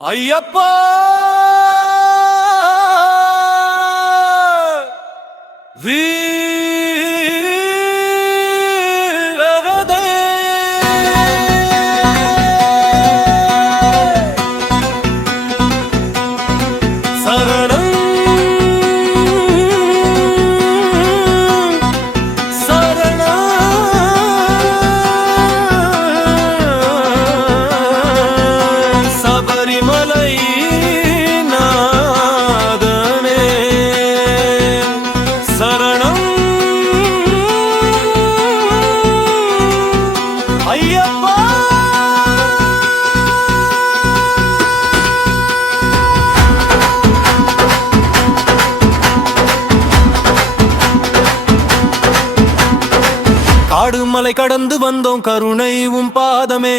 ஐயப்பா வீரதே சரணம் சரணம் சபரிமலை நாதனே சரணம் ஐயப்பா காடு மலை கடந்து வந்தோம் கருணை உம் பாதமே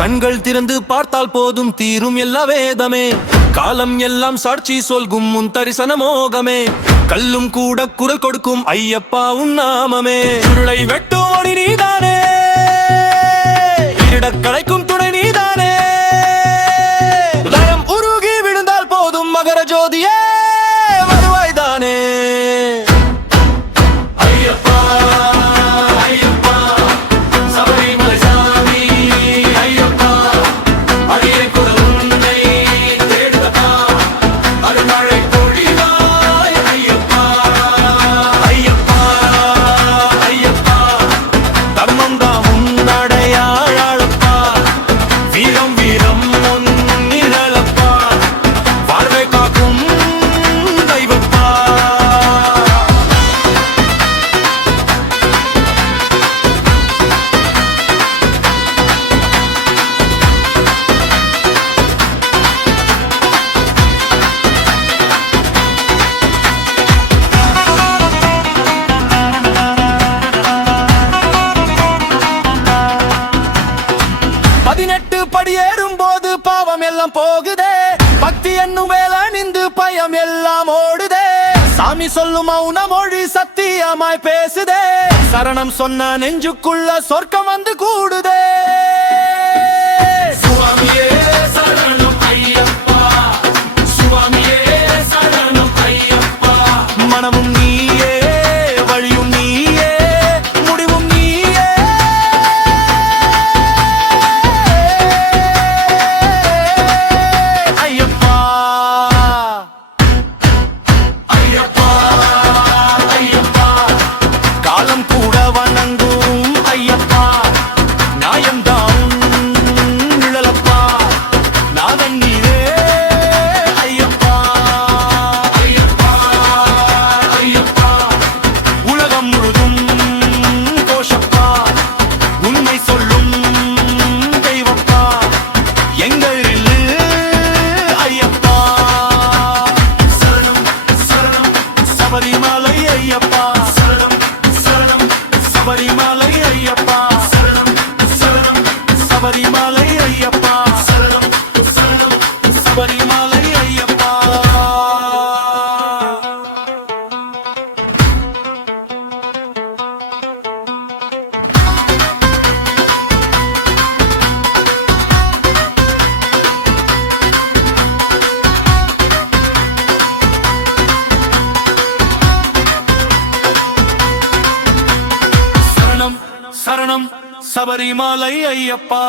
கண்கள் திறந்து பார்த்தால் போதும் தீரும் எல்லா வேதமே காலம் எல்லாம் சாட்சி சொல்கும் உன் தரிசன மோகமே கல்லும் கூட குரல் கொடுக்கும் ஐயப்பா உன் நாமமே இருளை வெட்டும் ஒளி நீதானே இருடக் களைக்கும் துணை நீதானே உதயம் உருகி விழுந்தால் போதும் மகர ஜோதியே வருவாய்தானே படியேறும் போது பாவம் எல்லாம் போகுதே பக்தி என்னும் வேலை நின்று பயம் எல்லாம் ஓடுதே சாமி சொல்லும் மௌன மொழி சத்தியமாய் பேசுதே சரணம் சொன்ன நெஞ்சுக்குள்ள சொர்க்கம் வந்து கூடுதே சுவாமியே சரணம் ஐயப்பா சுவாமியே சரணம் ஐயப்பா மனமும் நீயே வழியும் நீயே முடிவும் நீயே காலம் கூட வணங்கும் ஐயப்பா நியாயம்தான் நிழலப்பா நாதன் நீரே ஐயப்பா ஐயப்பா ஐயப்பா உலகம் முழுதும் கோஷப்பா உண்மை சொல்லும் தெய்வப்பா எங்கள் ஐயப்பா சரணம் சரணம் சபரிமலை ஐயப்பா சபரிமலை ஐயப்பா சரணம் சரணம் சபரிமலை ஐயப்பா சரணம் சரணம் சபரிமலை ஐயப்பா சரணம் சபரிமலை ஐயப்பா